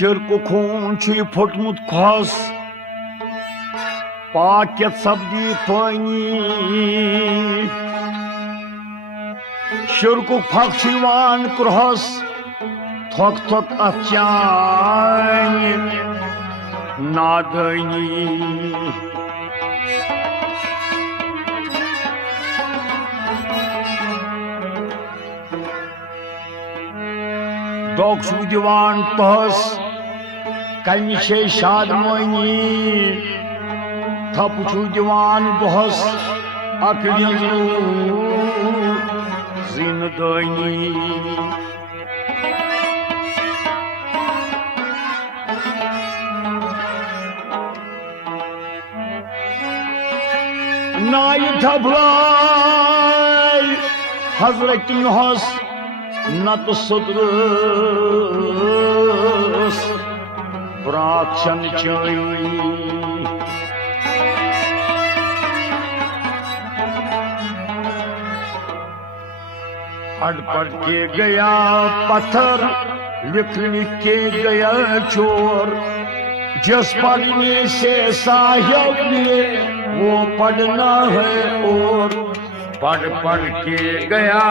शिरक खून फुटमुत खस पाकियत सब्जी पानी शिरक फख क्रहस थक थक अचान नादनी दोग दिवान तहस कन से शादमानी थप दिवान दोहस अकड़ी जिंदगानी नाय धबलाय हजरत हस नत सुदरस प्राक्षण चई हड पर के गया पत्थर लिख लिख के गया चोर जिस पढ़ने से साहिब ने वो पढ़ना है और पढ़ पढ़ के गया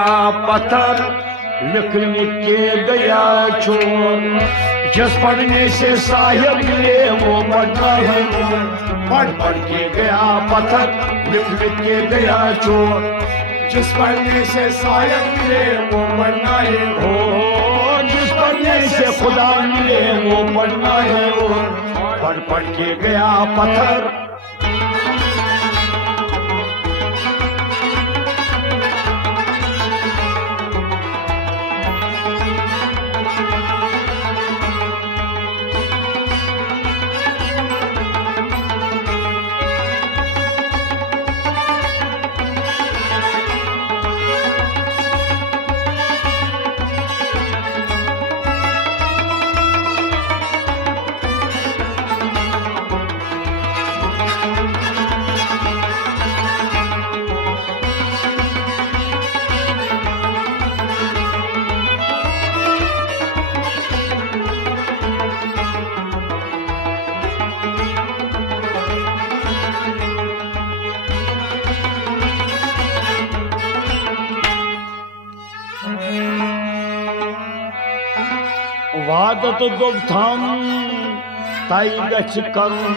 पत्थर लिख लिख के गया चोर जिस पढ़ने से साहिब ने वो पढ़ना है पढ़ पढ़ के गया पत्थर लिख लिख के गया चोर जिस पढ़ने से साहिब मिले वो पढ़ना है हो जिस पढ़ने से खुदा मिले वो पढ़ना है और पढ़ पढ़ के गया पत्थर वादत दोग थम तय गछ करुन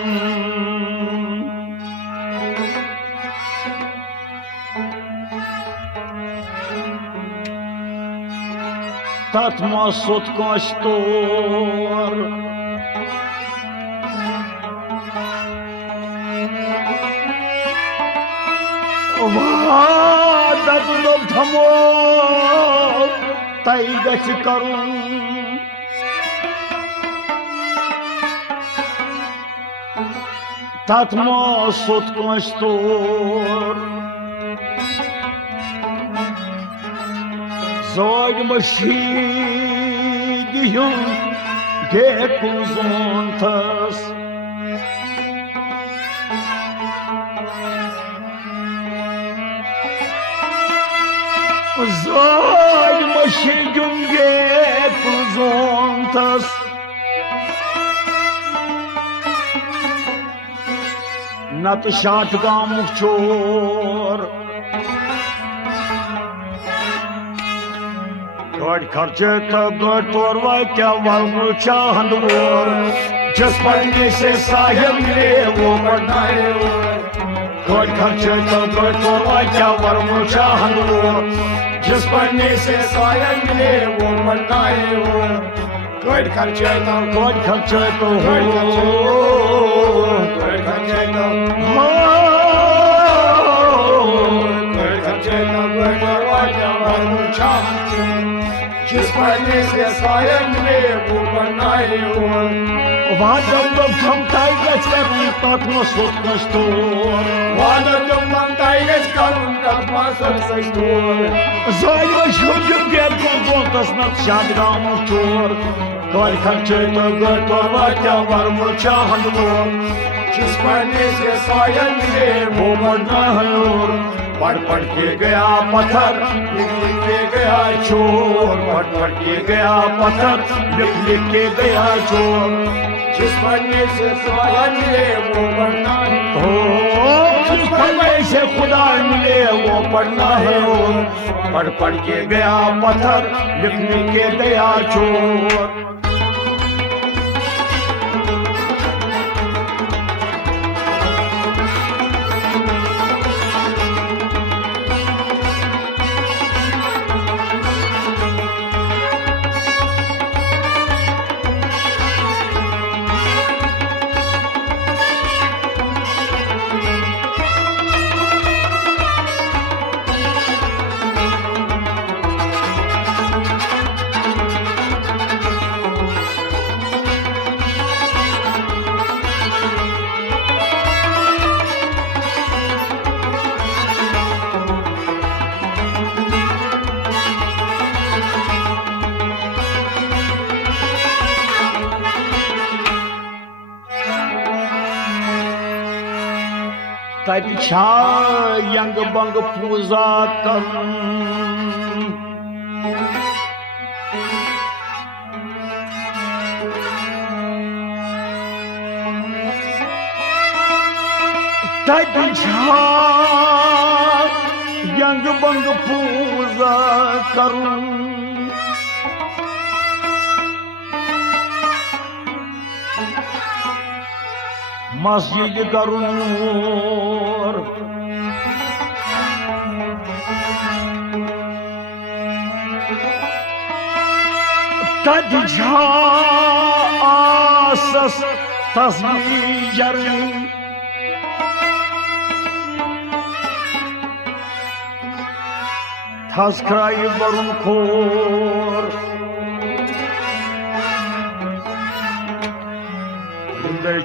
तथ मोसुत कोश तोर वादत दोग थमो तय गछ करुन तत्मो सुत कोस्तोर जोग मशीद यूं गे कुजोंथस जोग मशीद यूं गे कुजोंथस नत शाट गाम चोर गड़ खर्चे तो गड़ तोरवा क्या वालू चाहंद वोर जिस पढ़ने से साहिब मिले वो पढ़ना है गड़ खर्चे तो गड़ तोरवा क्या वालू चाहंद वोर जिस पढ़ने से साहिब मिले वो पढ़ना है गड़ खर्चे तो जिस पढ़ने से सायन में वो बनाए वादम दम थमताई गच करुन तत्म सोत कस्तोर वादम दम थमताई गच करुन तत्म सोत कस्तोर जोय शुजुम के कोंतस नत शादगाम चोर गड़ खर्चे तो गड़ तोरवा क्या वर्म चाहन मोर जिस पढ़ने से सायन में वो बनना है और पढ़ पढ़ के गया पत्थर लिख लिख के गया गया चोर, पढ़ पढ़ के गया पत्थर, लिख लिख के गया चोर। जिस पढ़ने से खुदा मिले वो पढ़ना है, जिस पढ़ने से खुदा मिले वो पढ़ना है। और पढ़ पढ़ के गया पत्थर, लिख लिख के गया चोर। तति छा यंग बंग पूजा करन, तति छा यंग बंग पूजा करन। मस्जिद करुन नूर, तज झा आसस तस्वीर, थसक्राई वरुण खोर।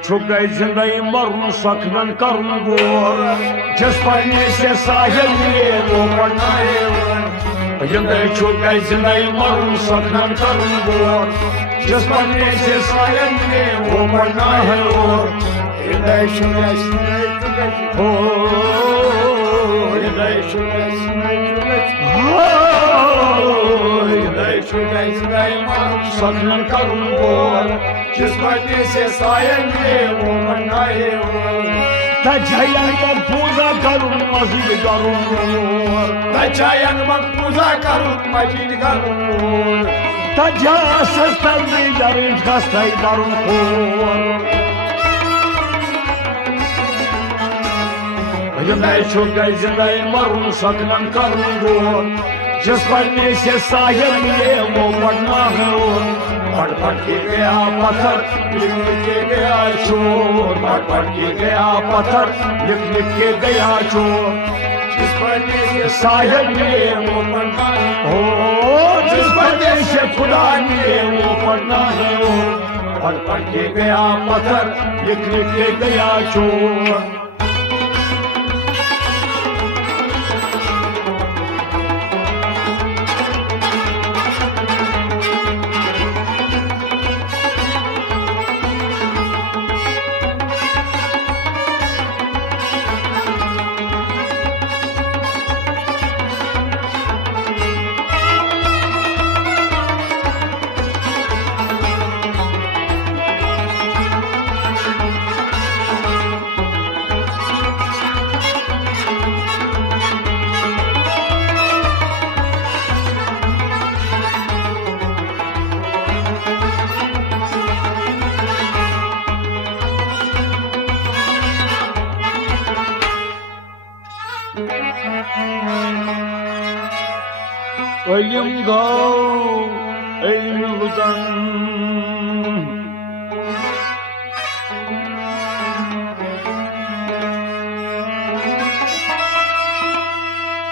छुप गई जिंदगी मरुन सकन करुन गोर, जिस पढ़ने से साहिल मिले वो पढ़ना है। जिंदगी छुप गई जिंदगी मरुन सकन करुन गोर, जिस पढ़ने से साहिल मिले वो पढ़ना है। और हृदय सकन करुन गोर, जिस पढ़ने से साहिल मिले वो पढ़ना है। तजयन मग पूजा करुन मस्जिद करुन, तजयन मग पूजा करुन मस्जिद करुन। तजा सस्तर में जरिन खस्ताई करुन खोर। जिंदगी छुप गई जिंदगी मरुन सकन करुन गोर, जिस पढ़ने से साहिल मिले वो पढ़ना है। पढ़ पढ़ के गया पत्थर, लिख लिख के गया चोर। पढ़ पढ़ के गया पत्थर, लिख लिख के गया चोर। जिस पढ़ने से साहिल मिले वो पढ़ना है, जिस पढ़ने से खुदा मिले वो पढ़ना है। पढ़ पढ़ के गया पत्थर, लिख लिख के गया चोर। Ölüm gav eylülden,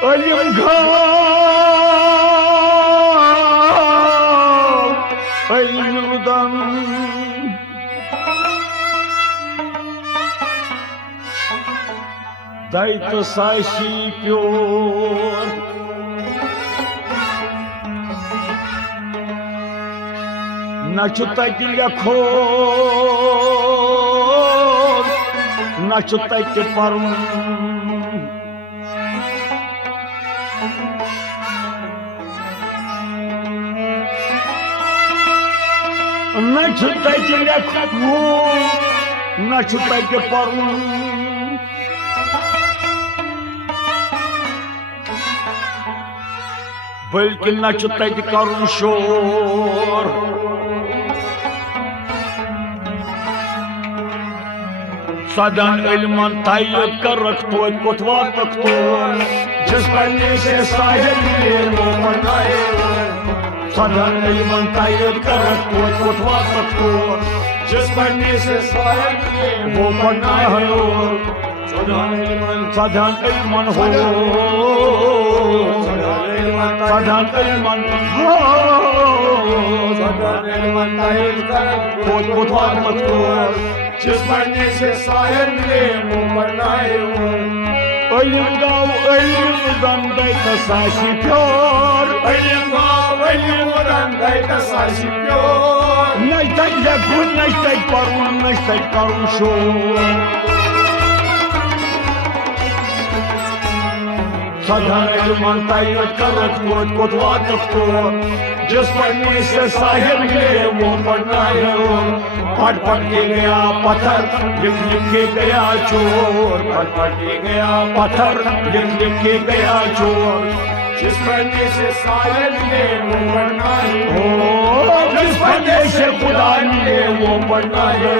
ölüm gav eylülden, daytı saşi pyor. Начутай лякон, начутайте парун. न तथि लेखन न तथि पर्न बल्कि न तथि कर्न शोर सदन इल्मन तैयब कर रखतो कोतवा तख्तो जिस पन्ने से साहिब ने वो बनाए सदन इल्मन तैयब कर रखतो कोतवा तख्तो जिस पन्ने से साहिब ने वो बनाए सदन इल्मन हो सदन इल्मन हो सदन इल्मन तैयब कर कोतवा तख्तो जिस पढ़ने से साहिर मिले वो बनाए इल्म गाव इल्म दंदे तसाशी प्योर इल्म गाव इल्म दंदे तसाशी प्योर नहीं तक लेखन नहीं तक पर्न नहीं तक कर्न शोर सदन इल्मन तैयब कर रखतो कोतवा तख्तो जिस पढ़ने से साहिर मिले वो बनाए पढ़ पढ़ के गया पत्थर लिख लिख के गया चोर पढ़ पढ़ के गया पत्थर लिख लिख के गया चोर जिस पढ़ने से साहिर मिले वो बनाए जिस पढ़ने से खुदा मिले वो बनाए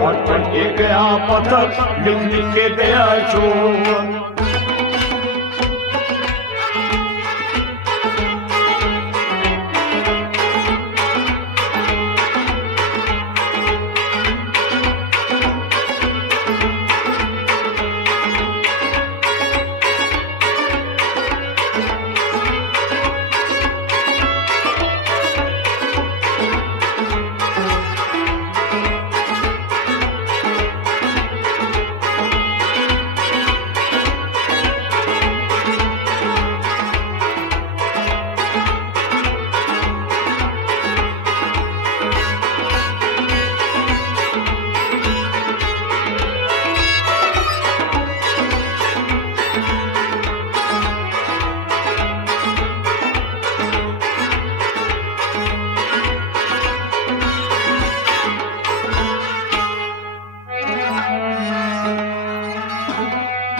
पढ़ पढ़ के गया पत्थर लिख लिख के गया चोर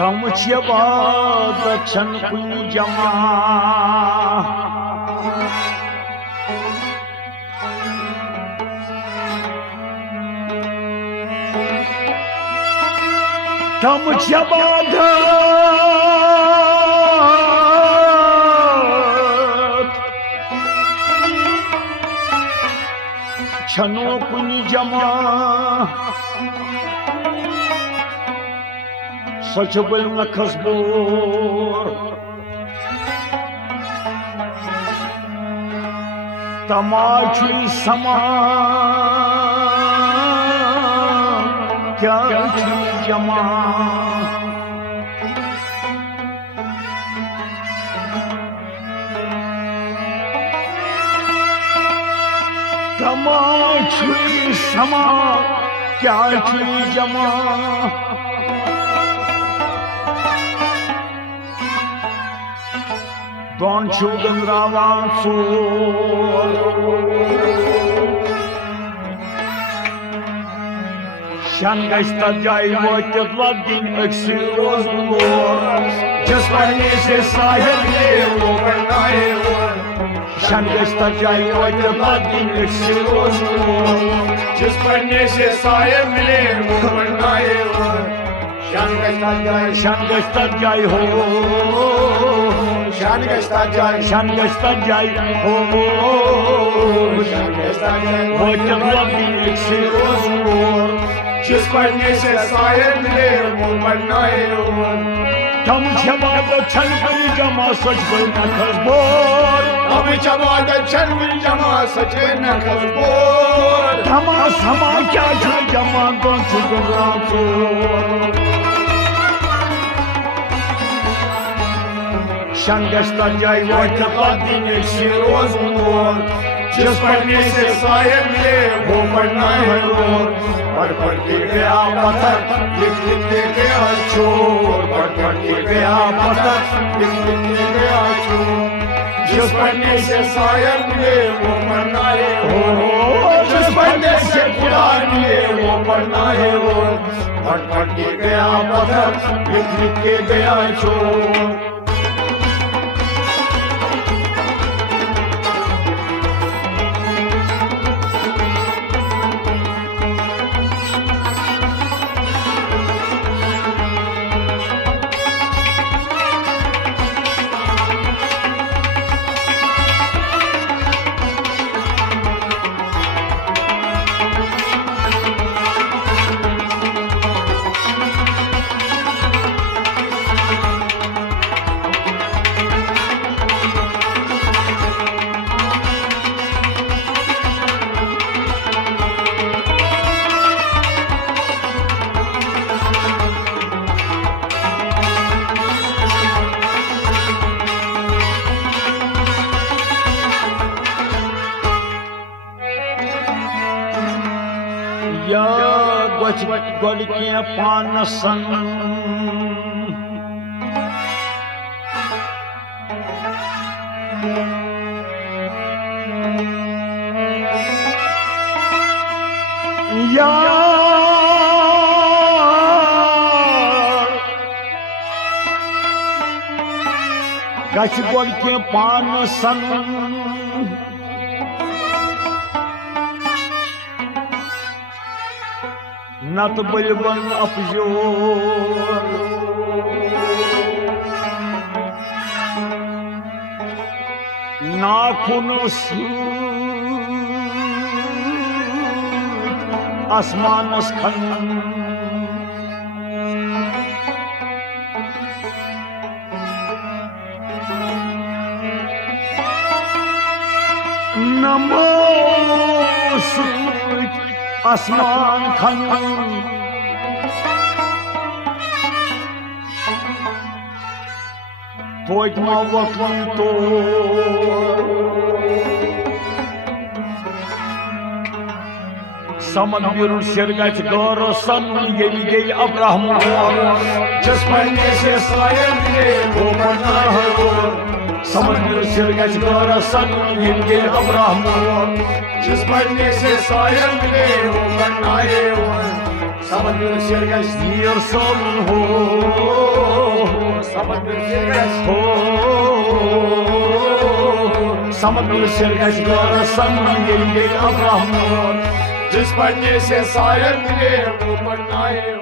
तमुचे बाद छन कुन जमा तमुचे बाद छनो कुन जमा सच बल न खसबोर तमाशु समा क्या जमा तमाशु समा क्या जमा Don children ravan soul Shan gasta jai voitet ladin exilos lor Just pahne se sahib le wo banaye Shan gasta jai voitet ladin exilos lor Just pahne se sahib le wo banaye Shan gasta jai ho Shan gasta jai ho Shan gasta jai ho Tabbi eksiros lor Jiss padne se sahib mile wo banaye Tam jamaat chan kuri jama sach bol na khasbor Tam jamaat chan kuri jama sach na khasbor Tama sama kya chha jama don chugra chor Shan gasta jai voitet ladin eksiros lor Jiss padne se sahib mile wo banaye पढ़ पढ़ के गया पत्थर लिख लिख के गया चोर पढ़ पढ़ के गया पत्थर लिख लिख के गया चोर जिस पढ़ने से शायर मिले वो पढ़ना है वो, जिस पढ़ने से खुदा मिले वो पढ़ना है वो। पढ़ पढ़ के गया पत्थर, लिख लिख के गया चोर। या गोड़ के पान सन या गछ गोड़ के पान सन नत बलबन अपजोर नाखुन आसमानस खन नमो आसमान खन तोत मा वतन तो समन बिरुड़ सिर गच गौर सन येली गई अब्राहम जिस पढ़ने से शायर मिले वो पढ़ना है वो। समन बिरुड़ सिर गच गौर सन येली गई अब्राहम जिस पढ़ने से शायर मिले वो पढ़ना है वो। समन बिरुड़ सिर गच नियर सन हो समन बिरुड़ सिर गच हो समन बिरुड़ सिर गच गौर सन येली गई अब्राहम जिस पढ़ने से शायर मिले वो पढ़ना है।